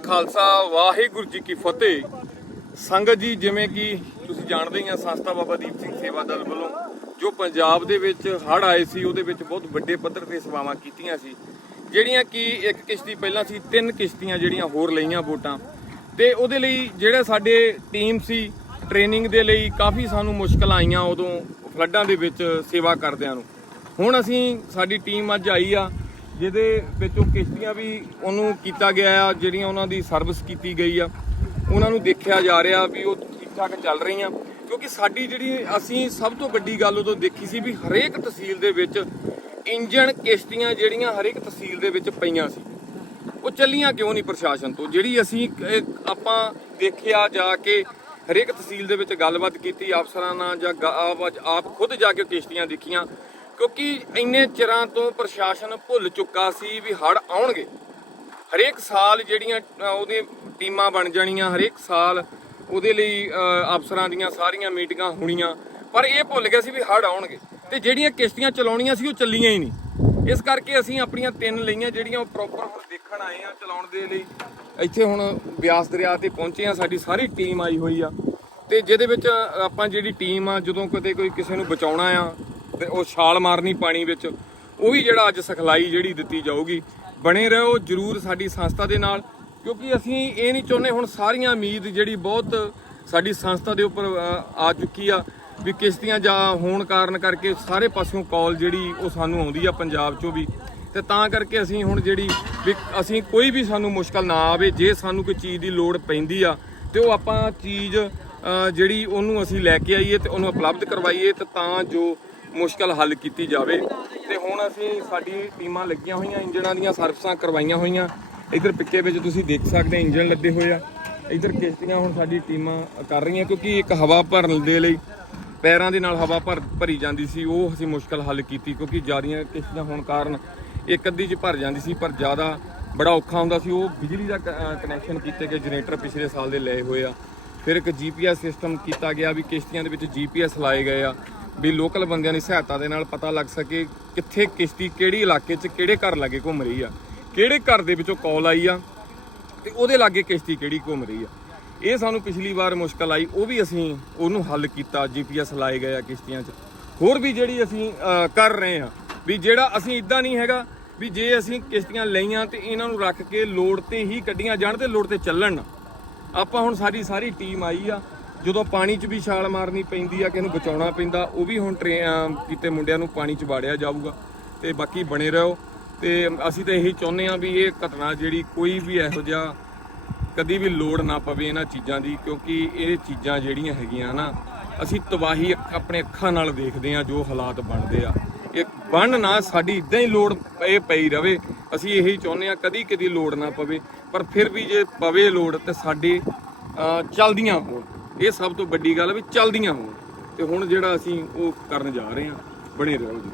ਖਾਲਸਾ, ਵਾਹਿਗੁਰੂ ਜੀ ਕੀ ਫਤਿਹ। ਸੰਗਤ ਜੀ, ਜਿਵੇਂ ਕਿ ਤੁਸੀਂ ਜਾਣਦੇ ਹੀ ਆ, ਸੰਸਥਾ ਬਾਬਾ ਦੀਪ ਸਿੰਘ ਸੇਵਾ ਦਲ ਵੱਲੋਂ ਜੋ ਪੰਜਾਬ ਦੇ ਵਿੱਚ ਹੜ੍ਹ ਆਏ ਸੀ, ਉਹਦੇ ਵਿੱਚ ਬਹੁਤ ਵੱਡੇ ਪੱਧਰ ਤੇ ਸੇਵਾਵਾਂ ਕੀਤੀਆਂ ਸੀ। ਜਿਹੜੀਆਂ ਕਿ ਇੱਕ ਕਿਸ਼ਤੀ ਪਹਿਲਾਂ ਸੀ, ਤਿੰਨ ਕਿਸ਼ਤੀਆਂ ਜਿਹੜੀਆਂ ਹੋਰ ਲਈਆਂ ਵੋਟਾਂ। ਤੇ ਉਹਦੇ ਲਈ ਜਿਹੜੇ ਸਾਡੇ ਟੀਮ ਸੀ, ਟ੍ਰੇਨਿੰਗ ਦੇ ਲਈ ਕਾਫੀ ਸਾਨੂੰ ਮੁਸ਼ਕਲ ਆਈਆਂ ਉਦੋਂ ਫਲੱਡਾਂ ਦੇ ਵਿੱਚ ਸੇਵਾ ਕਰਦਿਆਂ ਨੂੰ। ਹੁਣ ਅਸੀਂ, ਸਾਡੀ ਟੀਮ ਅੱਜ ਆਈ ਆ ਜਿਹਦੇ ਵਿੱਚ ਉਹ ਕਿਸ਼ਤੀਆਂ ਵੀ ਉਹਨੂੰ ਕੀਤਾ ਗਿਆ ਆ, ਜਿਹੜੀਆਂ ਉਹਨਾਂ ਦੀ ਸਰਵਿਸ ਕੀਤੀ ਗਈ ਆ। ਉਹਨਾਂ ਨੂੰ ਦੇਖਿਆ ਜਾ ਰਿਹਾ ਵੀ ਉਹ ਠੀਕ ਠਾਕ ਚੱਲ ਰਹੀਆਂ। ਕਿਉਂਕਿ ਸਾਡੀ ਜਿਹੜੀ ਅਸੀਂ ਸਭ ਤੋਂ ਵੱਡੀ ਗੱਲ ਉਦੋਂ ਦੇਖੀ ਸੀ ਵੀ ਹਰੇਕ ਤਹਿਸੀਲ ਦੇ ਵਿੱਚ ਇੰਜਣ ਕਿਸ਼ਤੀਆਂ ਜਿਹੜੀਆਂ ਹਰੇਕ ਤਹਿਸੀਲ ਦੇ ਵਿੱਚ ਪਈਆਂ ਸੀ। ਉਹ ਚੱਲੀਆਂ ਕਿਉਂ ਨਹੀਂ ਪ੍ਰਸ਼ਾਸਨ ਤੋਂ? ਜਿਹੜੀ ਅਸੀਂ ਆਪਾਂ ਦੇਖਿਆ ਜਾ ਕੇ ਹਰੇਕ ਤਹਿਸੀਲ ਦੇ ਵਿੱਚ ਗੱਲਬਾਤ ਕੀਤੀ, ਅਫਸਰਾਂ ਨਾਲ ਜਾਂ ਆਪ ਖੁਦ ਜਾ ਕੇ ਕਿਸ਼ਤੀਆਂ ਦੇਖੀਆਂ। ਕਿਉਂਕਿ ਇੰਨੇ ਚਿਰਾਂ ਤੋਂ ਪ੍ਰਸ਼ਾਸਨ ਭੁੱਲ ਚੁੱਕਾ ਸੀ ਵੀ ਹੜ ਆਉਣਗੇ। ਹਰੇਕ ਸਾਲ ਜਿਹੜੀਆਂ ਅ, ਟੀਮਾਂ ਬਣ ਜਾਣੀਆਂ ਹਰੇਕ ਸਾਲ ਉਹਦੇ ਲਈ ਅਫਸਰਾਂ ਦੀਆਂ ਸਾਰੀਆਂ ਮੀਟਿੰਗਾਂ ਹੋਣੀਆਂ। ਪਰ ਇਹ ਭੁੱਲ ਗਏ ਸੀ ਵੀ ਹੜ ਆਉਣਗੇ। ਤੇ ਜਿਹੜੀਆਂ ਕਿਸ਼ਤੀਆਂ ਚਲਾਉਣੀਆਂ ਸੀ ਉਹ ਚੱਲੀਆਂ ਹੀ ਨਹੀਂ। ਇਸ ਕਰਕੇ ਅਸੀਂ ਆਪਣੀਆਂ ਤਿੰਨ ਲਈਆਂ ਜਿਹੜੀਆਂ ਉਹ ਪ੍ਰੋਪਰ ਹੁਣ ਦੇਖਣ ਆਏ ਆ ਚਲਾਉਣ ਦੇ ਲਈ। ਇੱਥੇ ਹੁਣ ਬਿਆਸ ਦਰਿਆ ਤੇ ਪਹੁੰਚੇ ਆ ਸਾਡੀ ਸਾਰੀ ਟੀਮ ਆਈ ਹੋਈ ਆ। ਤੇ ਜਿਹਦੇ ਵਿੱਚ ਆਪਾਂ ਜਿਹੜੀ ਟੀਮ ਆ ਜਦੋਂ ਕਦੇ ਕੋਈ ਕਿਸੇ ਨੂੰ ਬਚਾਉਣਾ ਆ ਤੇ ਉਹ ਛਾਲ ਮਾਰਨੀ ਪਾਣੀ ਵਿੱਚ। ਉਹ ਵੀ ਜਿਹੜਾ ਅੱਜ ਸਿਖਲਾਈ ਜਿਹੜੀ ਦਿੱਤੀ ਜਾਊਗੀ, ਬਣੇ ਰਹੋ ਜਰੂਰ ਸਾਡੀ ਸੰਸਥਾ ਦੇ ਨਾਲ, ਕਿਉਂਕਿ ਅਸੀਂ ਇਹ ਨਹੀਂ ਚਾਹੁੰਦੇ ਹੁਣ ਸਾਰੀਆਂ ਉਮੀਦ ਜਿਹੜੀ ਬਹੁਤ ਸਾਡੀ ਸੰਸਥਾ ਦੇ ਉੱਪਰ ਆ ਚੁੱਕੀ ਆ ਵੀ ਕਿਸ਼ਤੀਆਂ ਜਾ ਹੋਣ ਕਾਰਨ ਕਰਕੇ ਸਾਰੇ ਪਾਸਿਓਂ ਕਾਲ ਜਿਹੜੀ ਉਹ ਸਾਨੂੰ ਆਉਂਦੀ ਆ ਪੰਜਾਬ ਚੋਂ ਵੀ। ਤੇ ਤਾਂ ਕਰਕੇ ਅਸੀਂ ਹੁਣ ਜਿਹੜੀ ਵੀ ਅਸੀਂ ਕੋਈ ਵੀ ਸਾਨੂੰ ਮੁਸ਼ਕਲ ਨਾ ਆਵੇ, ਜੇ ਸਾਨੂੰ ਕੋਈ ਚੀਜ਼ ਦੀ ਲੋੜ ਪੈਂਦੀ ਆ, ਤੇ ਉਹ ਆਪਾਂ ਚੀਜ਼ ਜਿਹੜੀ ਉਹਨੂੰ ਅਸੀਂ ਲੈ ਕੇ ਆਈਏ ਤੇ ਉਹਨੂੰ ਉਪਲਬਧ ਕਰਵਾਈਏ ਤੇ ਤਾਂ ਜੋ ਮੁਸ਼ਕਲ ਹੱਲ ਕੀਤੀ ਜਾਵੇ। ਤੇ ਹੁਣ ਅਸੀਂ ਸਾਡੀ ਟੀਮਾਂ ਲੱਗੀਆਂ ਹੋਈਆਂ, ਇੰਜਣਾਂ ਦੀਆਂ ਸਰਵਿਸਾਂ ਕਰਵਾਈਆਂ ਹੋਈਆਂ। ਇਧਰ ਪਿੱਛੇ ਵਿੱਚ ਤੁਸੀਂ ਦੇਖ ਸਕਦੇ ਇੰਜਣ ਲੱਗੇ ਹੋਏ ਆ। ਇਧਰ ਕਿਸ਼ਤੀਆਂ ਹੁਣ ਸਾਡੀ ਟੀਮਾਂ ਕਰ ਰਹੀਆਂ, ਕਿਉਂਕਿ ਇੱਕ ਹਵਾ ਭਰਨ ਦੇ ਲਈ ਪੈਰਾਂ ਦੇ ਨਾਲ ਹਵਾ ਭਰ, ਭਰੀ ਜਾਂਦੀ ਸੀ, ਉਹ ਅਸੀਂ ਮੁਸ਼ਕਲ ਹੱਲ ਕੀਤੀ, ਕਿਉਂਕਿ ਜ਼ਿਆਦੀਆਂ ਕਿਸ਼ਤੀਆਂ ਹੋਣ ਕਾਰਨ ਇੱਕ ਅੱਧੀ ਚ ਭਰ ਜਾਂਦੀ ਸੀ, ਪਰ ਜ਼ਿਆਦਾ ਬੜਾ ਔਖਾ ਹੁੰਦਾ ਸੀ। ਉਹ ਬਿਜਲੀ ਦਾ ਕਨੈਕਸ਼ਨ ਕੀਤੇ ਗਏ, ਜਨਰੇਟਰ ਪਿਛਲੇ ਸਾਲ ਦੇ ਲਏ ਹੋਏ ਆ। ਫਿਰ ਇੱਕ ਜੀਪੀਐਸ ਸਿਸਟਮ ਕੀਤਾ ਗਿਆ ਵੀ ਕਿਸ਼ਤੀਆਂ ਦੇ ਵਿੱਚ ਜੀਪੀਐਸ ਲਾਏ ਗਏ ਆ। ਵੀ ਲੋਕਲ ਬੰਦਿਆਂ ਦੀ ਸਹਾਇਤਾ ਦੇ ਨਾਲ ਪਤਾ ਲੱਗ ਸਕੇ ਕਿੱਥੇ ਕਿਸ਼ਤੀ ਕਿਹੜੀ ਇਲਾਕੇ 'ਚ ਕਿਹੜੇ ਘਰ ਲਾਗੇ ਘੁੰਮ ਰਹੀ ਆ, ਕਿਹੜੇ ਘਰ ਦੇ ਵਿੱਚੋਂ ਕਾਲ ਆਈ ਆ ਤੇ ਉਹਦੇ ਲਾਗੇ ਕਿਸ਼ਤੀ ਕਿਹੜੀ ਘੁੰਮ ਰਹੀ ਆ। ਇਹ ਸਾਨੂੰ ਪਿਛਲੀ ਵਾਰ ਮੁਸ਼ਕਲ ਆਈ, ਉਹ ਵੀ ਅਸੀਂ ਉਹਨੂੰ ਹੱਲ ਕੀਤਾ ਜੀਪੀਐਸ ਲਾਏ ਗਏ ਆ ਕਿਸ਼ਤੀਆਂ 'ਚ। ਹੋਰ ਵੀ ਜਿਹੜੀ ਅਸੀਂ ਕਰ ਰਹੇ ਆ, ਵੀ ਜਿਹੜਾ ਅਸੀਂ ਇਦਾਂ ਨਹੀਂ ਹੈਗਾ ਵੀ ਜੇ ਅਸੀਂ ਕਿਸ਼ਤੀਆਂ ਲਈਆਂ ਤੇ ਇਹਨਾਂ ਨੂੰ ਰੱਖ ਕੇ ਲੋਡ ਤੇ ਹੀ ਕੱਢੀਆਂ ਜਾਣ ਤੇ ਲੋਡ ਤੇ ਚੱਲਣ ਆਪਾਂ ਹੁਣ ਸਾਡੀ ਸਾਰੀ ਟੀਮ ਆਈ ਆ ਜਦੋਂ ਪਾਣੀ 'ਚ ਵੀ ਛਾਲ ਮਾਰਨੀ ਪੈਂਦੀ ਆ ਕਿ ਇਹਨੂੰ ਬਚਾਉਣਾ ਪੈਂਦਾ ਉਹ ਵੀ ਹੁਣ ਟ੍ਰੇ ਕੀਤੇ ਮੁੰਡਿਆਂ ਨੂੰ ਪਾਣੀ 'ਚ ਵਾੜਿਆ ਜਾਊਗਾ। ਤੇ ਬਾਕੀ ਬਣੇ ਰਹੋ। ਤੇ ਅਸੀਂ ਤਾਂ ਇਹੀ ਚਾਹੁੰਦੇ ਆ ਵੀ ਇਹ ਘਟਨਾ ਜਿਹੜੀ ਕੋਈ ਵੀ ਇਹੋ ਜਿਹਾ ਕਦੀ ਵੀ ਲੋੜ ਨਾ ਪਵੇ ਇਹਨਾਂ ਚੀਜ਼ਾਂ ਦੀ ਕਿਉਂਕਿ ਇਹ ਚੀਜ਼ਾਂ ਜਿਹੜੀਆਂ ਹੈਗੀਆਂ ਨਾ ਅਸੀਂ ਤਬਾਹੀ ਆਪਣੇ ਅੱਖਾਂ ਨਾਲ ਦੇਖਦੇ ਆ ਜੋ ਹਾਲਾਤ ਬਣਦੇ ਆ। ਇਹ ਬਣ ਨਾ ਸਾਡੀ ਇਦਾਂ ਹੀ ਲੋੜ ਇਹ ਪਈ ਰਵੇ। ਅਸੀਂ ਇਹੀ ਚਾਹੁੰਦੇ ਆ ਕਦੀ ਕਦੀ ਲੋੜ ਨਾ ਪਵੇ ਪਰ ਫਿਰ ਵੀ ਜੇ ਪਵੇ ਲੋੜ ਤੇ ਸਾਡੇ ਅਹ, ਚੱਲਦੀਆਂ ਹੋਣ। ਇਹ ਸਭ ਤੋਂ ਵੱਡੀ ਗੱਲ ਵੀ ਚੱਲਦੀਆਂ ਹੋਣ। ਤੇ ਹੁਣ ਜਿਹੜਾ ਅਸੀਂ ਉਹ ਕਰਨ ਜਾ ਰਹੇ ਹਾਂ, ਬਣੇ ਰਹੋ ਜੀ।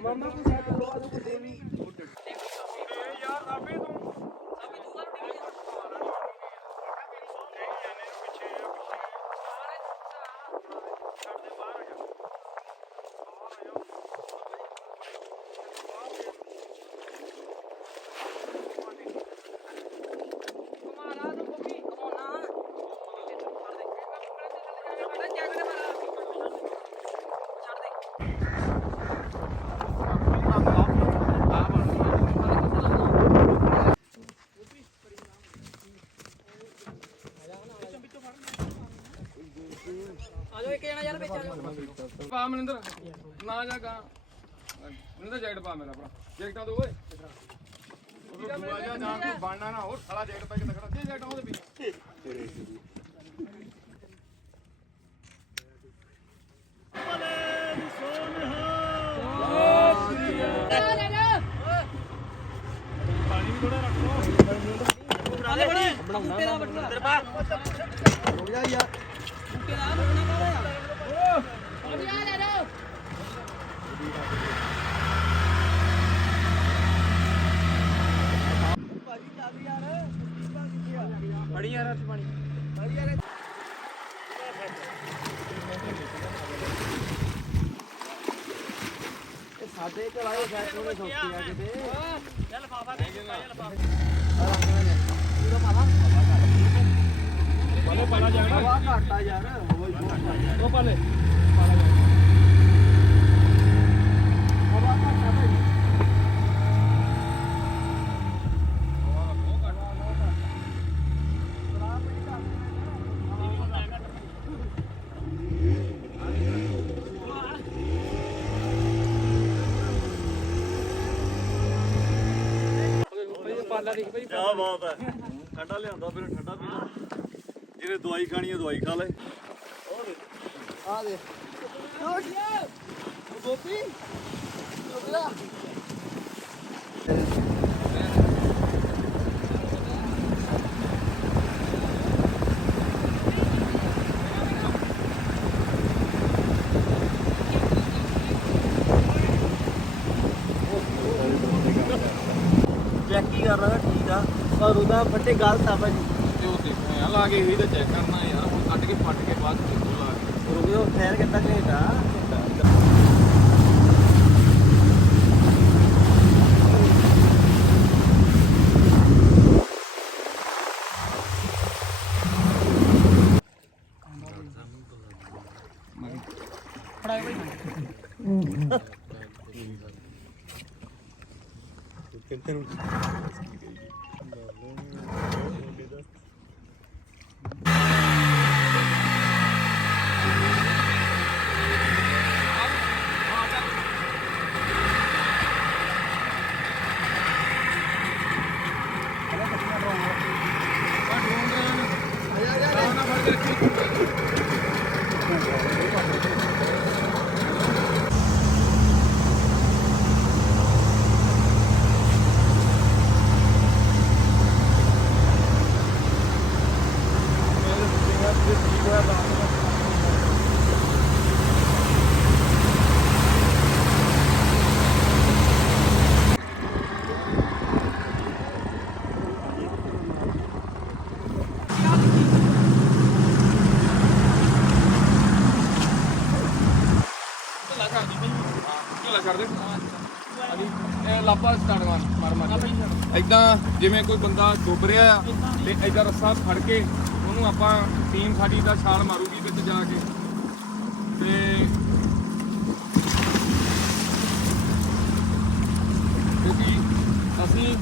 ਮਾਮਾ ਕੋ ਸਾਈਡ ਲਵਾ ਦੋ ਕੁੱਤੇ ਵੀ ਯਾਰ ਰਾਬੇ ਤੂੰ। ਪਾ ਮਨਿੰਦਰ। ਨਾ ਜਾ ਗਾ। ਮਨਿੰਦਰ ਜੈਕਟ ਪਾ ਮੇਰਾ ਭਰਾ। ਜੈਕਟਾਂ ਦੋ ਓਏ। ਬੁਆ ਜਾ ਜਾਨ ਤੂੰ ਬਣਨਾ ਨਾ ਹੋਰ। ਸਾਲਾ ਜੈਕਟ ਪਾ ਕੇ ਤਕੜਾ ਤੇ ਜੈਕਟ ਉਹਦੇ ਵਿੱਚ ਤੇਰੇ ਬਣਾਉਣਾ ਤੇਰਾ ਵੱਡਾ ਦਰਬਾਰ ਹੋ ਜਾ ਯਾਰ ਤੇਰਾ ਬਣਾਉਣਾ ਕਾਹਦਾ ਯਾਰ ਵੀ ਸਾਡੇ ਚਲਾਏ ਫੈਕਟਰੀ ਨੇ ਸੌਖੀ ਆ ਕਿਤੇ ਪਾਲੇ ਪਾਲਾ ਜਾਣਾ ਹਵਾ ਘੱਟ ਆ ਯਾਰ ਹਵਾ ਹੀ ਬਹੁਤ ਉਹ ਪਾਲੇ ਹਵਾ ਘੱਟ ਆ ਭਾਈ ਪਾਲਾ ਦੇਖ ਭਾਈ ਕਿਆ ਬਾਤ ਹੈ। ਠੰਡਾ ਲਿਆਂਦਾ ਫਿਰ ਠੰਡਾ ਪੀ ਲਓ ਜਿਹਨੇ ਦਵਾਈ ਖਾਣੀ ਹੈ ਦਵਾਈ ਖਾ ਲੈ। ਆ ਦੇ ਗੋਪੀ ਉਗਲਾ ਚੈੱਕ ਹੀ ਕਰ ਰਹਾ ਠੀਕ ਆ। ਪਰ ਉਹਦਾ ਫੱਟੇ ਗਲਤ ਆ ਭਾਜੀ ਤੇ ਉਹ ਦੇਖਣਾ ਆ ਲਾ ਕੇ ਇਹੀ ਤਾਂ ਚੈੱਕ ਕਰਨਾ ਯਾਰ ਹੁਣ ਕੱਢ ਕੇ ਫੱਟ ਕੇ ਬਾਅਦ ਵਿੱਚ ਦੇਖੋ ਲਾ ਕੇ। ਰੁਕ ਜਾਓ ਠਹਿਰ ਕਿੰਨਾ ਘੰਟਾ ਦੀ ਭਾਈ। tentando. ਲਾਪਾ ਸਟਾਰਟ ਮਾਰ ਮਾਰ ਮਾਰ ਇਦਾਂ ਜਿਵੇਂ ਕੋਈ ਬੰਦਾ ਡੁੱਬ ਰਿਹਾ ਆ ਤੇ ਇਦਾਂ ਰੱਸਾ ਫੜ ਕੇ ਉਹਨੂੰ ਆਪਾਂ ਟੀਮ ਸਾਡੀ ਦਾ ਛਾਲ ਮਾਰੂਗੀ ਵਿੱਚ ਜਾ ਕੇ। ਤੇ ਕਿਉਂਕਿ ਅਸੀਂ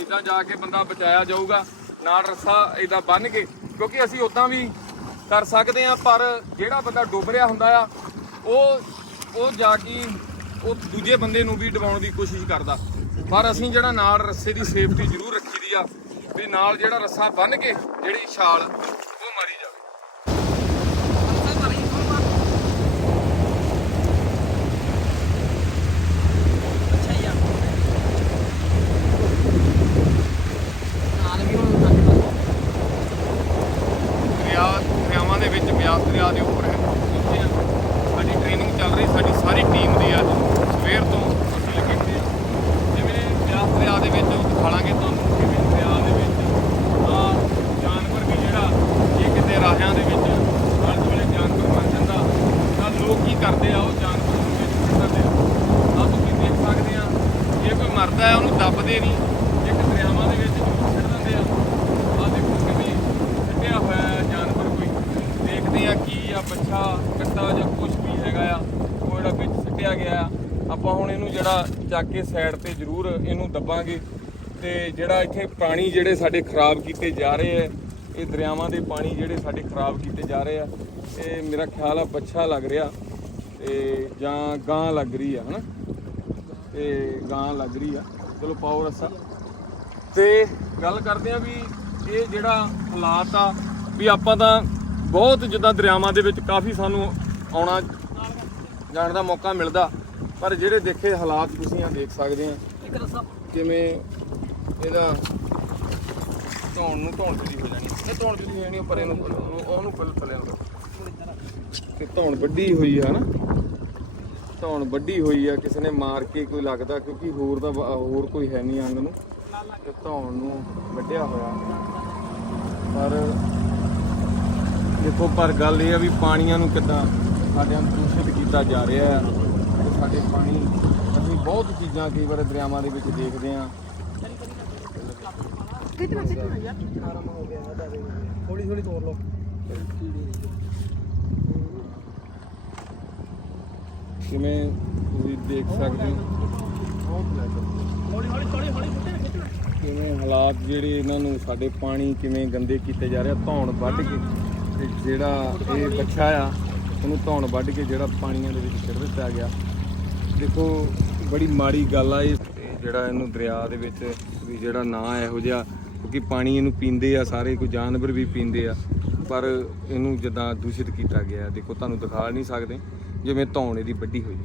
ਇਦਾਂ ਜਾ ਕੇ ਬੰਦਾ ਬਚਾਇਆ ਜਾਊਗਾ, ਨਾਲ ਰੱਸਾ ਇਦਾਂ ਬੰਨ ਕੇ, ਕਿਉਂਕਿ ਅਸੀਂ ਉਦਾਂ ਵੀ ਕਰ ਸਕਦੇ ਆ ਪਰ ਜਿਹੜਾ ਬੰਦਾ ਡੁੱਬ ਰਿਹਾ ਹੁੰਦਾ ਆ, ਉਹ ਉਹ ਜਾ ਕੇ ਉਹ ਦੂਜੇ ਬੰਦੇ ਨੂੰ ਵੀ ਡਵਾਉਣ ਦੀ ਕੋਸ਼ਿਸ਼ ਕਰਦਾ। ਪਰ ਅਸੀਂ ਜਿਹੜਾ ਨਾਲ ਰੱਸੇ ਦੀ ਸੇਫਟੀ ਜ਼ਰੂਰ ਰੱਖੀ ਦੀ ਆ ਵੀ ਨਾਲ ਜਿਹੜਾ ਰੱਸਾ ਬੰਨ ਕੇ ਜਿਹੜੀ ਛਾਲ ਉਹ ਮਾਰੀ ਜਾਵੇ ਦਰਿਆ ਦਰਿਆਵਾਂ ਦੇ ਵਿੱਚ ਬਿਆਸ ਦਰਿਆ ਦੇ ਉੱਪਰ ਪਹੁੰਚੇ ਹਾਂ ਸਾਡੀ ਟ੍ਰੇਨਿੰਗ ਚੱਲ ਰਹੀ ਸਾਡੀ ਸਾਰੀ ਟੀਮ ਦੀ ਅੱਜ ਸਵੇਰ ਤੋਂ ਅਸੀਂ ਲੱਗੇ ਹੋਏ ਹਾਂ ਜਿਵੇਂ ਬਿਆਸ ਦਰਿਆ ਦੇ ਵਿੱਚ ਉਹ ਦਿਖਾਲਾਂਗੇ ਤੁਹਾਨੂੰ ਕਿਵੇਂ ਦਰਿਆ ਦੇ ਵਿੱਚ ਆ ਜਾਨਵਰ ਵੀ ਜਿਹੜਾ ਜੇ ਕਿਤੇ ਰਾਹਿਆਂ ਦੇ ਵਿੱਚ ਆਲੇ ਦੁਆਲੇ ਜਾਨਵਰ ਮਰ ਜਾਂਦਾ ਤਾਂ ਲੋਕ ਕੀ ਕਰਦੇ ਆ ਉਹ ਜਾਨਵਰ ਨੂੰ ਵਿੱਚ ਸੁੱਟ ਦਿੰਦੇ ਆ ਆ ਤੁਸੀਂ ਦੇਖ ਸਕਦੇ ਆ ਜੇ ਕੋਈ ਮਰਦਾ ਹੈ ਉਹਨੂੰ ਦੱਬਦੇ ਨਹੀਂ ਇੱਕ ਦਰਿਆਵਾਂ ਦੇ ਵਿੱਚ ਜ਼ਰੂਰ ਛੱਡ ਦਿੰਦੇ ਆ ਆ ਦੇਖੋ ਕਿਵੇਂ ਸਿੱਟਿਆ ਹੋਇਆ ਹੈ ਜਾਨਵਰ ਕੋਈ ਦੇਖਦੇ ਆ ਕੀ ਆ ਬੱਚਾ ਕੱਟਾ ਜਾਂ ਕੁਝ ਵੀ ਹੈਗਾ ਆ ਉਹ ਜਿਹੜਾ ਵਿੱਚ ਸਿੱਟਿਆ ਗਿਆ ਆ। ਆਪਾਂ ਹੁਣ ਇਹਨੂੰ ਜਿਹੜਾ ਚੱਕ ਕੇ ਸਾਈਡ ਤੇ ਜ਼ਰੂਰ ਇਹਨੂੰ ਦੱਬਾਂਗੇ। ਤੇ ਜਿਹੜਾ ਇੱਥੇ ਪਾਣੀ ਜਿਹੜੇ ਸਾਡੇ ਖਰਾਬ ਕੀਤੇ ਜਾ ਰਹੇ ਆ, ਇਹ ਦਰਿਆਵਾਂ ਦੇ ਪਾਣੀ ਜਿਹੜੇ ਸਾਡੇ ਖਰਾਬ ਕੀਤੇ ਜਾ ਰਹੇ ਆ, ਇਹ ਮੇਰਾ ਖਿਆਲ ਆ ਬੱਛਾ ਲੱਗ ਰਿਹਾ ਤੇ ਜਾਂ ਗਾਂ ਲੱਗ ਰਹੀ ਆ, ਹਨਾ? ਤੇ ਗਾਂ ਲੱਗ ਰਹੀ ਆ। ਚਲੋ ਪਾਓ ਰੱਸਾ। ਤੇ ਗੱਲ ਕਰਦੇ ਆ ਵੀ ਇਹ ਜਿਹੜਾ ਹਾਲਾਤ ਆ, ਵੀ ਆਪਾਂ ਤਾਂ ਬਹੁਤ ਜਿੱਦਾਂ ਦਰਿਆਵਾਂ ਦੇ ਵਿੱਚ ਕਾਫੀ ਸਾਨੂੰ ਆਉਣਾ ਜਾਣ ਦਾ ਮੌਕਾ ਮਿਲਦਾ। ਪਰ ਜਿਹੜੇ ਦੇਖੇ ਹਾਲਾਤ ਤੁਸੀਂ ਆ ਦੇਖ ਸਕਦੇ ਆ। ਕਿਵੇਂ ਇਹਦਾ ਧੌਣ ਨੂੰ ਧੌਣ ਜੁਦੀ ਹੋ ਜਾਣੀ। ਇਹ ਧੌਣ ਹੋ ਜਾਣੀ ਪਰੇ ਨੂੰ ਉਹਨੂੰ ਫੁੱਲ ਫਲਿਆਂ ਦਾ ਤੇ ਧੌਣ ਵੱਡੀ ਹੋਈ ਆ ਨਾ ਧੌਣ ਵੱਡੀ ਹੋਈ ਆ ਕਿਸੇ ਨੇ ਮਾਰ ਕੇ ਕੋਈ ਲੱਗਦਾ ਕਿਉਂਕਿ ਹੋਰ ਦਾ ਹੋਰ ਕੋਈ ਹੈ ਨਹੀਂ ਅੰਗ ਨੂੰ। ਤੇ ਧੌਣ ਨੂੰ ਵੱਢਿਆ ਹੋਇਆ। ਪਰ ਦੇਖੋ ਪਰ ਗੱਲ ਇਹ ਆ ਵੀ ਪਾਣੀਆਂ ਨੂੰ ਕਿੱਦਾਂ ਸਾਡਿਆਂ ਨੂੰ ਦੂਸ਼ਿਤ ਕੀਤਾ ਜਾ ਰਿਹਾ ਆ ਤੇ ਸਾਡੇ ਪਾਣੀ ਅਸੀਂ ਬਹੁਤ ਚੀਜ਼ਾਂ ਕਈ ਵਾਰ ਦਰਿਆਵਾਂ ਦੇ ਵਿੱਚ ਦੇਖਦੇ ਆ? ਥੋੜੀ ਥੋੜੀ ਤੋੜ ਲਓ। ਜਿਵੇਂ ਤੁਸੀਂ ਦੇਖ ਸਕਦੇ ਹੋ? ਹੌਲੀ ਹੌਲੀ ਹੌਲੀ ਹੌਲੀ ਖਿੱਚਣਾ ਕਿਵੇਂ ਹਾਲਾਤ ਜਿਹੜੇ ਇਹਨਾਂ ਨੂੰ ਸਾਡੇ ਪਾਣੀ ਕਿਵੇਂ ਗੰਦੇ ਕੀਤੇ ਜਾ ਰਹੇ ਆ ਧੌਣ ਵੱਢ ਕੇ। ਤੇ ਜਿਹੜਾ ਇਹ ਬੱਚਾ ਆ ਉਹਨੂੰ ਧੌਣ ਵੱਢ ਕੇ ਜਿਹੜਾ ਪਾਣੀਆਂ ਦੇ ਵਿੱਚ ਛੱਡ ਦਿੱਤਾ ਗਿਆ। ਦੇਖੋ, ਬੜੀ ਮਾੜੀ ਗੱਲ ਆ ਇਹ। ਜਿਹੜਾ ਇਹਨੂੰ ਦਰਿਆ ਦੇ ਵਿੱਚ ਵੀ ਜਿਹੜਾ ਨਾਂ ਇਹੋ ਜਿਹਾ, ਕਿਉਂਕਿ ਪਾਣੀ ਇਹਨੂੰ ਪੀਂਦੇ ਆ, ਸਾਰੇ ਕੋਈ ਜਾਨਵਰ ਵੀ ਪੀਂਦੇ ਆ। ਪਰ ਇਹਨੂੰ ਜਦਾਂ ਦੂਸ਼ਿਤ ਕੀਤਾ ਗਿਆ। ਦੇਖੋ, ਤੁਹਾਨੂੰ ਦਿਖਾ ਨਹੀਂ ਸਕਦੇ ਜਿਵੇਂ ਧੌਣ ਇਹਦੀ ਵੱਡੀ ਹੋਈ